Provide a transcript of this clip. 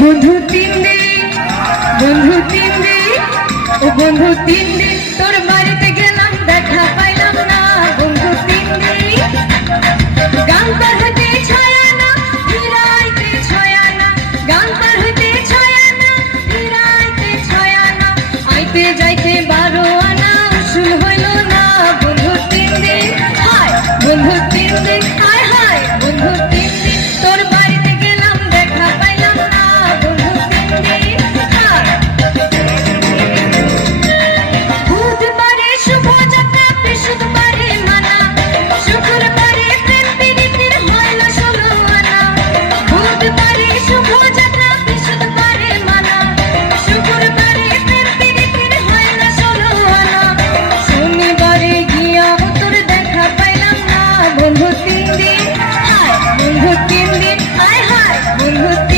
বন্ধু তিন দিন বন্ধু তিন দিন ও বন্ধু তিন দিন তোর বাড়িতে গেলাম, দেখা পাইলাম না। বন্ধু তিন দিন গান পার হতে ছায়া না, ফিরাইতে ছায়া না। গান পার হতে ছায়া না, ফিরাইতে ছায়া না। আইতে যাইতে বা